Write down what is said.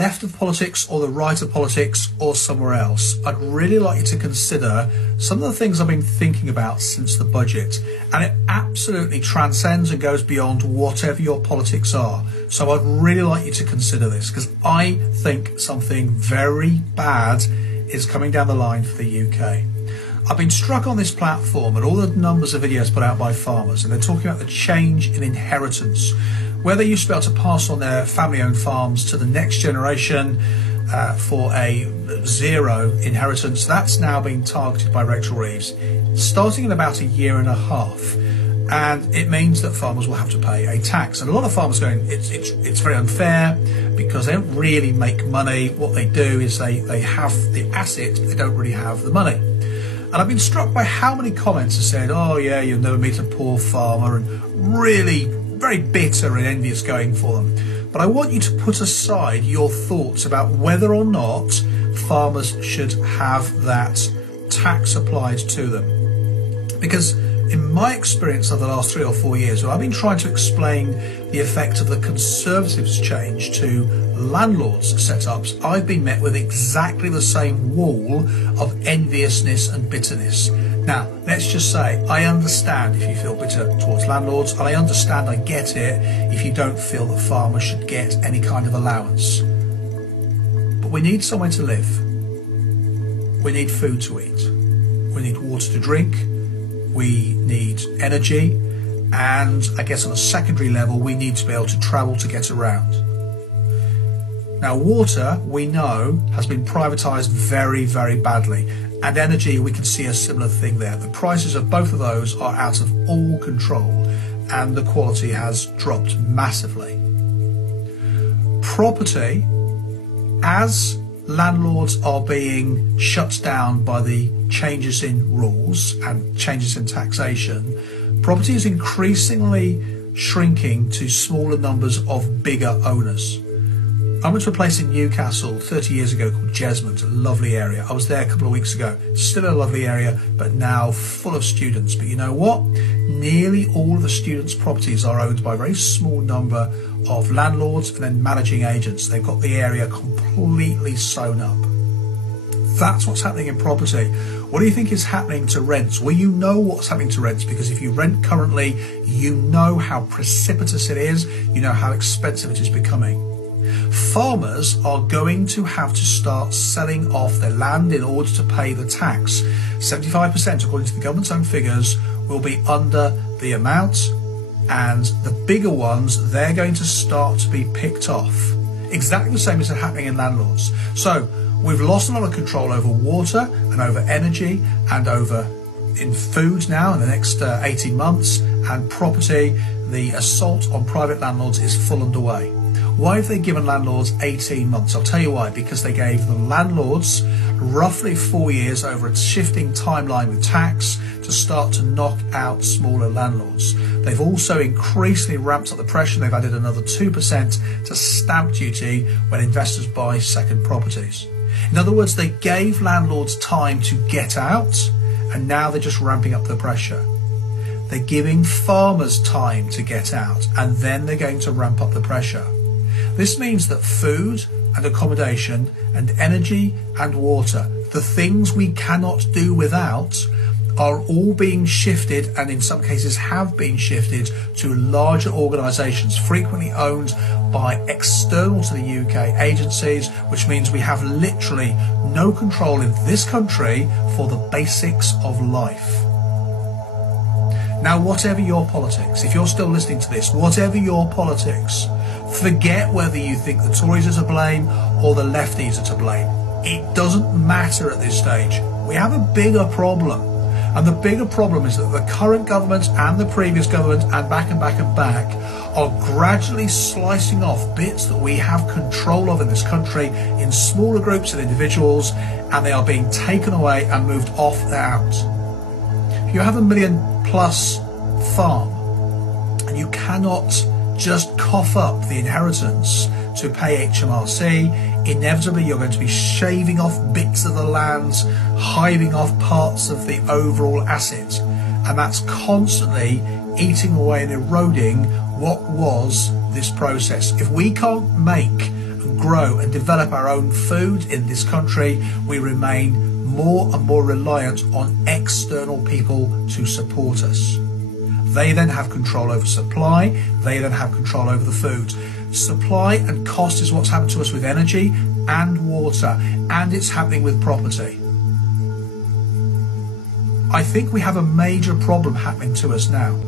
left of politics or the right of politics or somewhere else, I'd really like you to consider some of the things I've been thinking about since the budget. And it absolutely transcends and goes beyond whatever your politics are. So I'd really like you to consider this, because I think something very bad is coming down the line for the UK. I've been struck on this platform and all the numbers of videos put out by farmers, and they're talking about the change in inheritance, where they used to be able to pass on their family-owned farms to the next generation for a zero inheritance. That's now being targeted by Rachel Reeves, starting in about a year and a half. And it means that farmers will have to pay a tax. And a lot of farmers going, it's very unfair because they don't really make money. What they do is they have the asset, but they don't really have the money. And I've been struck by how many comments have said, oh yeah, you'll never meet a poor farmer, and really very bitter and envious going for them. But I want you to put aside your thoughts about whether or not farmers should have that tax applied to them. Because in my experience of the last 3 or 4 years, when I've been trying to explain the effect of the Conservatives' change to landlords' setups, I've been met with exactly the same wall of enviousness and bitterness. Now, let's just say, I understand if you feel bitter towards landlords, and I understand, I get it, if you don't feel that farmers should get any kind of allowance. But we need somewhere to live. We need food to eat. We need water to drink. We need energy, and I guess on a secondary level we need to be able to travel to get around. Now water, we know, has been privatised very, very badly, and energy, we can see a similar thing there. The prices of both of those are out of all control, and the quality has dropped massively. Property, as landlords are being shut down by the changes in rules and changes in taxation, property is increasingly shrinking to smaller numbers of bigger owners. I went to a place in Newcastle 30 years ago called Jesmond, a lovely area. I was there a couple of weeks ago. Still a lovely area, but now full of students. But you know what? Nearly all of the students' properties are owned by a very small number of landlords and then managing agents. They've got the area completely sewn up. That's what's happening in property. What do you think is happening to rents? Well, you know what's happening to rents, because if you rent currently, you know how precipitous it is. You know how expensive it is becoming. Farmers are going to have to start selling off their land in order to pay the tax. 75%, according to the government's own figures, will be under the amount, and the bigger ones, they're going to start to be picked off. Exactly the same as happening in landlords. So we've lost a lot of control over water and over energy and over in food now in the next 18 months, and property, the assault on private landlords is full underway. Why have they given landlords 18 months? I'll tell you why. Because they gave the landlords roughly 4 years over a shifting timeline with tax to start to knock out smaller landlords. They've also increasingly ramped up the pressure. They've added another 2% to stamp duty when investors buy second properties. In other words, they gave landlords time to get out, and now they're just ramping up the pressure. They're giving farmers time to get out, and then they're going to ramp up the pressure. This means that food and accommodation and energy and water, the things we cannot do without, are all being shifted, and in some cases have been shifted, to larger organisations, frequently owned by external to the UK agencies, which means we have literally no control in this country for the basics of life. Now, whatever your politics, if you're still listening to this, whatever your politics, forget whether you think the Tories are to blame or the lefties are to blame. It doesn't matter at this stage. We have a bigger problem. And the bigger problem is that the current government and the previous government and back and back and back are gradually slicing off bits that we have control of in this country in smaller groups and individuals, and they are being taken away and moved off and out. If you have a $1 million+ farm and you cannot just cough up the inheritance to pay HMRC, inevitably you're going to be shaving off bits of the land, hiving off parts of the overall asset, and that's constantly eating away and eroding what was this process. If we can't make and grow and develop our own food in this country, we remain more and more reliant on external people to support us. They then have control over supply, they then have control over the food. Supply and cost is what's happened to us with energy and water, and it's happening with property. I think we have a major problem happening to us now.